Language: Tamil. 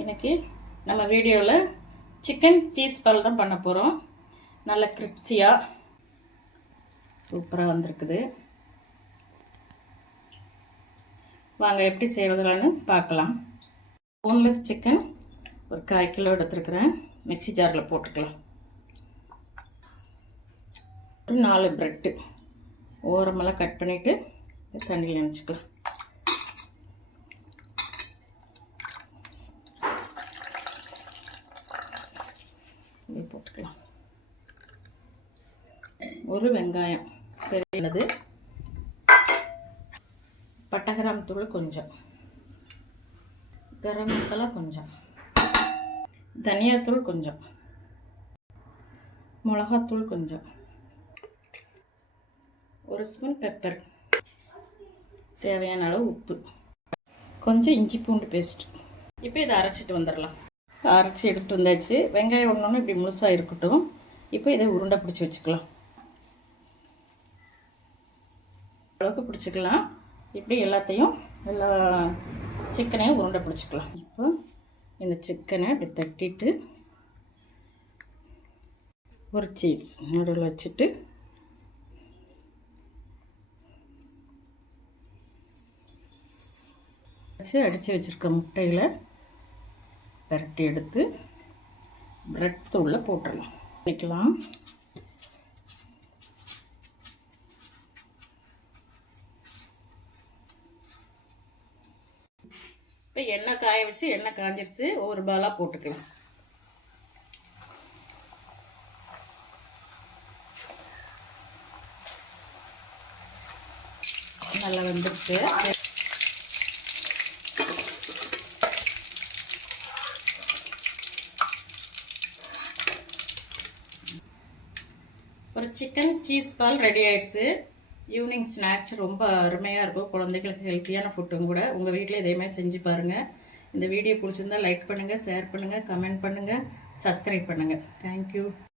இன்றைக்கி நம்ம வீடியோவில் சிக்கன் சீஸ் பால் தான் பண்ண போகிறோம். நல்ல கிரிப்ஸியாக சூப்பராக வந்திருக்குது. வாங்க எப்படி செய்கிறதுலான்னு பார்க்கலாம். போன்லெஸ் சிக்கன் ஒரு 1/4 கிலோ எடுத்துருக்குறேன். மிக்ஸி ஜாரில் போட்டுக்கலாம். ஒரு 4 ப்ரெட்டு ஓரமெல்லாம் கட் பண்ணிவிட்டு தண்ணியில் நினச்சிக்கலாம். போட்டுக்கலாம். ஒரு வெங்காயம் பெரியது, பட்டை கிராம்பு தூள் கொஞ்சம், கரம் மசாலா கொஞ்சம், தனியாத்தூள் கொஞ்சம், மிளகாத்தூள் கொஞ்சம், ஒரு ஸ்பூன் பெப்பர், தேவையான அளவு உப்பு, கொஞ்சம் இஞ்சி பூண்டு பேஸ்ட். இப்போ இதை அரைச்சிட்டு வந்துடலாம். அரைச்சி எடுத்துகிட்டு வந்தாச்சு. வெங்காயம் ஒன்று இப்படி முழுசாக இருக்கட்டும். இப்போ இதை உருண்டை பிடிச்சி வச்சுக்கலாம். அளவுக்கு பிடிச்சிக்கலாம். இப்படி எல்லாத்தையும் எல்லா சிக்கனையும் உருண்டை பிடிச்சிக்கலாம். இப்போ இந்த சிக்கனை இப்படி தட்டிட்டு ஒரு சீஸ் நடுவில் வச்சுட்டு அடித்து வச்சுருக்க முட்டையில் பரட்டி எடுத்து பிரெட் தூளில் போட்டுடலாம். பண்ணிக்கலாம். இப்போ எண்ணெய் காய வச்சு எண்ணெய் காஞ்சிருச்சு. ஒவ்வொரு பாலாக போட்டுக்கலாம். நல்லா வெந்துருச்சு. ஒரு சிக்கன் சீஸ் பால் ரெடி ஆயிடுச்சு. ஈவினிங் ஸ்நாக்ஸ் ரொம்ப அருமையாக இருக்கும். குழந்தைகளுக்கு ஹெல்த்தியான ஃபுட்டும் கூட. உங்கள் வீட்டில் இதேமாதிரி செஞ்சு பாருங்கள். இந்த வீடியோ பிடிச்சிருந்தா லைக் பண்ணுங்கள், ஷேர் பண்ணுங்கள், கமெண்ட் பண்ணுங்கள், சப்ஸ்கிரைப் பண்ணுங்கள். தேங்க்யூ.